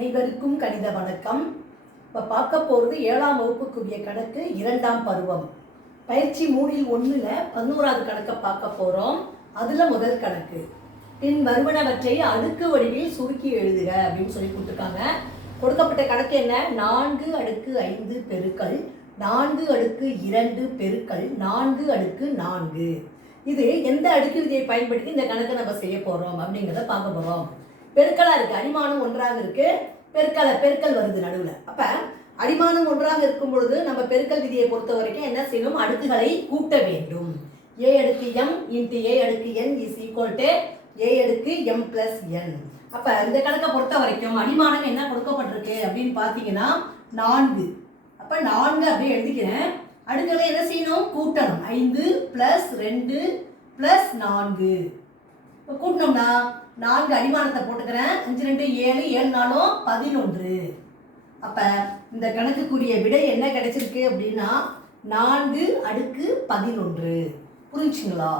அனைவருக்கும் கணித வணக்கம். இப்போ பார்க்க போகிறது ஏழாம் வகுப்புக்குரிய கணக்கு இரண்டாம் பருவம். பயிற்சி மூணில் ஒன்றில் பதினோராவது கணக்கை பார்க்க போகிறோம் அதில் முதல் கணக்கு. பின் வருவனவற்றை அடுக்கு வடிவில் சுருக்கி எழுதுக அப்படின்னு சொல்லி கொடுத்துருக்காங்க. கொடுக்கப்பட்ட கணக்கு என்ன? நான்கு அடுக்கு ஐந்து பெருக்கள் நான்கு அடுக்கு இரண்டு பெருக்கள் நான்கு அடுக்கு நான்கு. இது எந்த அடுக்கு விதியை பயன்படுத்தி இந்த கணக்கை நம்ம செய்ய போகிறோம் அப்படிங்கிறத பார்க்க போகிறோம் பெருக்கலாக இருக்குது அடிமானம் ஒன்றாக இருக்குது பெருக்கலை பெருக்கல் வருது நடுவில். அப்போ அடிமானம் ஒன்றாக இருக்கும் பொழுது நம்ம பெருக்கல் விதியை பொறுத்த வரைக்கும் என்ன செய்யணும்? அடுக்குகளை கூட்ட வேண்டும். ஏ அடுக்கு எம் இன்ட்டு ஏ அடுக்கு N is equal to A அடுக்கு எம் பிளஸ் என் அப்போ இந்த கணக்கை பொறுத்த வரைக்கும் அடிமானம் என்ன கொடுக்கப்பட்டிருக்கு அப்படின்னு பார்த்தீங்கன்னா நான்கு. அப்போ நான்கு அப்படியே எழுதிக்கிறேன். அடுக்களை என்ன செய்யணும்? கூட்டணும். ஐந்து ப்ளஸ் ரெண்டு ப்ளஸ் நான்கு. இப்போ கூட்டினோம்னா நான்கு அடிமானத்தை போட்டுக்கிறேன். அஞ்சு ரெண்டு ஏழு ஏழு நாளும் பதினொன்று. அப்போ இந்த கணக்குக்குரிய விடை என்ன கிடைச்சிருக்கு அப்படின்னா நான்கு அடுக்கு பதினொன்று. புரிஞ்சுங்களா